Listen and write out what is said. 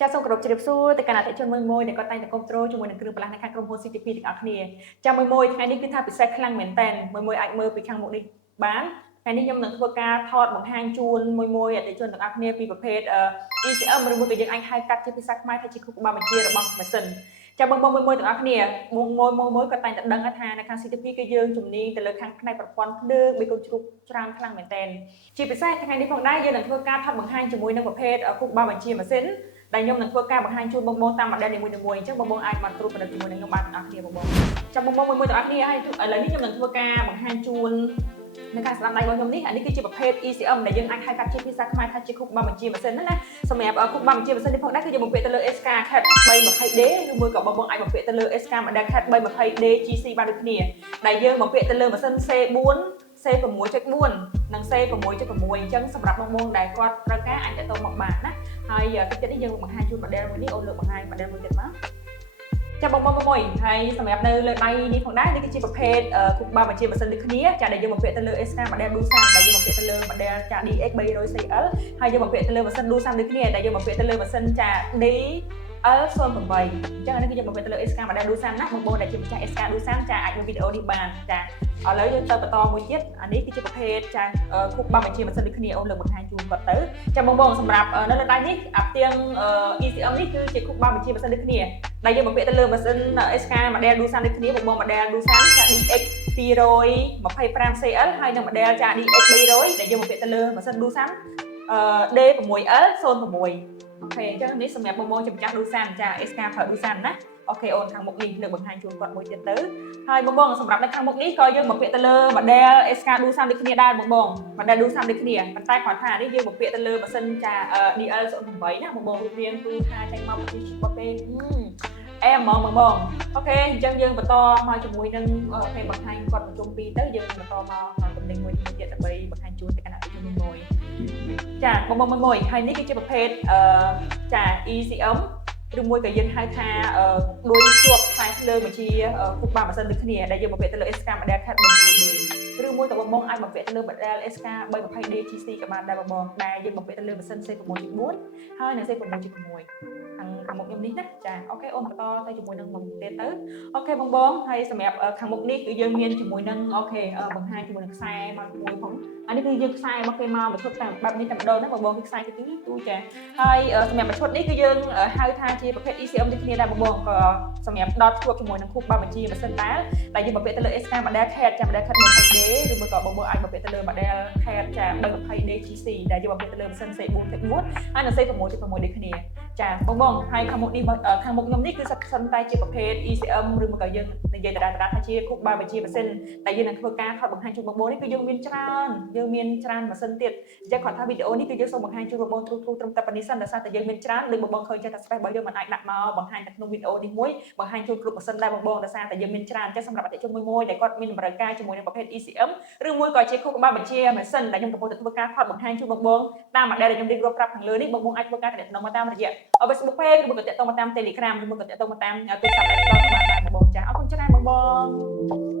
ចាសសូមគោរពជម្រាបសួរទៅកាន់អតិថិជនមួយៗដែលគាត់តែងតែគ្រប់គ្រងជាមួយនឹងគ្រឿងបន្លាស់នៅខាងក្រុមហ៊ុន CTP ទាំងអស់គ្នាចាមួយថ្ងៃនេះគឺថាពិសេសខ្លាំងមែនតើមួយអាចមើលពីខាងមុខនេះបានថ្ងៃនេះខ្ញុំនឹងធ្វើការថតបង្ហាញជូនមួយអតិថិជនទាំងអស់គ្នាពីប្រភេទ ECM ឬមួយក៏យើងអាចហៅកាត់ជាភាសាខ្មែរថាជាគ្រូក្បាលបញ្ជារបស់ម៉ាស៊ីនចាបងមួយទាំងអស់គ្នាមួយក៏តែងតែដឹងថានៅខាង CTP គឺយើងជំនាញទៅលើខាងផ្នែកប្រព័ន្ធភ្លើងបេកូនជ្រូកច្រើនខ្លាំងមែនតើជាពិសេសថ្ងៃនេះផងដែរយើងនឹងធ្វើការថតបង្ហាញជាមួយនឹងប្រភេទគ្រូក្បាលបញ្ជាម៉ាស៊ីនដែលខ្ញុំនឹងធ្វើការបង្ហាញជូនបងតាម model នីមួយៗអញ្ចឹងបងអាចមកត្រួតពិនិត្យជាមួយនឹងខ្ញុំបានទាំងអស់គ្នាបងចាំបងមួយទាំងអស់គ្នាហើយឥឡូវនេះខ្ញុំនឹងធ្វើការបង្ហាញជូននៅការស្ដាប់ដៃរបស់ខ្ញុំនេះអានេះគឺជាប្រភេទ ECM ដែលយើងអាចហៅកាត់ជាភាសាខ្មែរថាជាគ្រូក្បាលបញ្ជាម៉ាស៊ីនណាសម្រាប់គ្រូក្បាលបញ្ជាម៉ាស៊ីននេះផងដែរគឺយើងបំពាក់ទៅលើ SK Cat 320D ឬមួយក៏បងអាចបំពាក់ទៅលើ SK Model Cat 320D GC បានដូចគ្នាដែលយើងបំពាក់ទៅលើម៉ាស៊ីន C4 C6.4 និង C6.6 អញ្ចឹងសម្រាប់បងដែលគាត់ត្រូវការអាចទៅមកបានណាហើយតិចទៀតនេះយើងបង្ហាញជូន model មួយនេះអូនលើកបង្ហាញ model មួយទៀតមកចាំបងមួយហើយសម្រាប់នៅលើដៃនេះផងដែរនេះគឺជាប្រភេទគ្រូក្បាលបញ្ជាម៉ាស៊ីនដូចគ្នាចាដែលយើងបំពាក់ទៅលើ SK model Dusan ដែលយើងបំពាក់ទៅលើ model ចា DX 300CL ហើយយើងបំពាក់ទៅលើម៉ាស៊ីន Dusan ដូចគ្នាដែលយើងបំពាក់ទៅលើម៉ាស៊ីនចា D L08 អញ្ចឹងអានេះគឺយើងបំពេញទៅលើ SK model Dusan ណាបងដែលជាម្ចាស់ SK Dusan ចាអាចមើលវីដេអូនេះបានចាឥឡូវយើងទៅបន្តមួយទៀតអានេះគឺជាប្រភេទចាគ្រូក្បាលបញ្ជាម៉ាស៊ីនដូចគ្នាអូនលើកបង្ហាញជូនគាត់ទៅចាបងសម្រាប់នៅលើដៃនេះអាផ្ទាំង ECM នេះគឺជាគ្រូក្បាលបញ្ជាម៉ាស៊ីនដូចគ្នាដែលយើងបំពាក់ទៅលើម៉ាស៊ីន SK model Dusan ដូចគ្នាបង model Dusan ចា DX 225CL ហើយនិង model ចា DX 300ដែលយើងបំពាក់ទៅលើម៉ាស៊ីន Dusan D6L06អូខេអញ្ចឹងនេះសម្រាប់បងចំចាស់ Dusan ចា SK ប្រើ Dusan ណាអូខេអូនខាងមុខនេះលើកបង្ហាញជូនគាត់មួយទៀតទៅហើយបងសម្រាប់នៅខាងមុខនេះក៏យើងបំពាក់ទៅលើ model SK Dusan ដូចគ្នាដែរបង model Dusan ដូចគ្នាប៉ុន្តែគាត់ថានេះយើងបំពាក់ទៅលើម៉ាស៊ីនចា DL08 ណាបងរូបរាងគឺថាចេញមកពីគាត់ទេអែហ្មងបងអូខេអញ្ចឹងយើងបន្តមកជាមួយនឹងពេលបង្ហាញគាត់ប្រជុំពីរទៅយើងបន្តមកតំណែងមួយទៀតដើម្បីបង្ហាញជូនទៅកាន់អតិថិជនមួយចាបងមួយហើយនេះគឺជាប្រភេទចា ECM ឬមួយក៏យើងហៅថាដូចជាប់ខ្សែភ្លើងបញ្ជាគ្រូក្បាលម៉ាស៊ីនដូចគ្នាដែលយើងបំពាក់ទៅលើ SK model Cat 320D ឬមួយក៏បងអាចបំពាក់ទៅលើ model SK 320D GC ក៏បានដែរបងដែលយើងបំពាក់ទៅលើម៉ាស៊ីន C6.4 ហើយនិង C6.6 ខាងមុខខ្ញុំនេះណាចាអូខេអូនបន្តទៅជាមួយនឹងមុខទៀតទៅអូខេបងហើយសម្រាប់ខាងមុខនេះគឺយើងមានជាមួយនឹងអូខេបង្ហាញជាមួយនឹងខ្សែមកមួយផងអានេះគឺយើងខ្សែរបស់គេមកឈុតតាមបែបនេះតែម្ដងណាបងគឺខ្សែគឺទូចាហើយសម្រាប់ឈុតនេះគឺយើងហៅថាជាប្រភេទ ECM ដូចគ្នាដែរបងក៏សម្រាប់ដតជួបជាមួយនឹងគ្រូក្បាលបញ្ជាម៉ាស៊ីនដែលយើងបំពាក់ទៅលើ SK model Cat ចា model Cat 320D ឬមួយក៏បងអាចបំពាក់ទៅលើ model Cat ចា 320D GC ដែលយើងបំពាក់ទៅលើម៉ាស៊ីន C4.1 ហើយនិង C6.6 ដូចគ្នាចាបងហើយខាងមុខនេះខាងមុខខ្ញុំនេះគឺសិនតែជាប្រភេទ ECM ឬមកក៏យើងនិយាយដដែលថាជាគ្រូក្បាលបញ្ជាម៉ាស៊ីនដែលយើងនឹងធ្វើការថតបង្ហាញជូនបងនេះគឺយើងមានច្រើនម៉ាស៊ីនទៀតអញ្ចឹងគាត់ថាវីដេអូនេះគឺយើងសូមបង្ហាញជូនបងទ្រូត្រឹមតែប៉ុណ្្នេះសិនដោយសារតែយើងមានច្រើនដូចបងឃើញចេះតែ space របស់យើងមិនអាចដាក់មកបង្ហាញតែក្នុងវីដេអូនេះមួយបង្ហាញជូនគ្រប់ម៉ាស៊ីនដែរបងដោយសារតែយើងមានច្រើនអញ្ចឹងសម្រាប់អតិថិជនមួយដែលគាត់មានតម្រូវការជាមួយនឹងប្រភេទ ECM ឬមួយក៏ជាគ្រូក្បាលបញ្ជាម៉ាស៊ីនដែលខ្ញុំកំពុងតែធ្វើការថតបង្ហាញជូនបងតាម model ដែលខ្ញុំរៀបរាប់ប្រាប់ខាងលើនេះបងអាចធ្វើការទំនាក់ទំនងមកតាមរយៈ Facebook Page ឬមួយក៏តាក់ទងមកតាម Telegram ឬមួយក៏តាក់ទងមកតាមទូរស័ព្ទដែលផ្ដល់បានដែរបងចាអរគុណច្រើនបង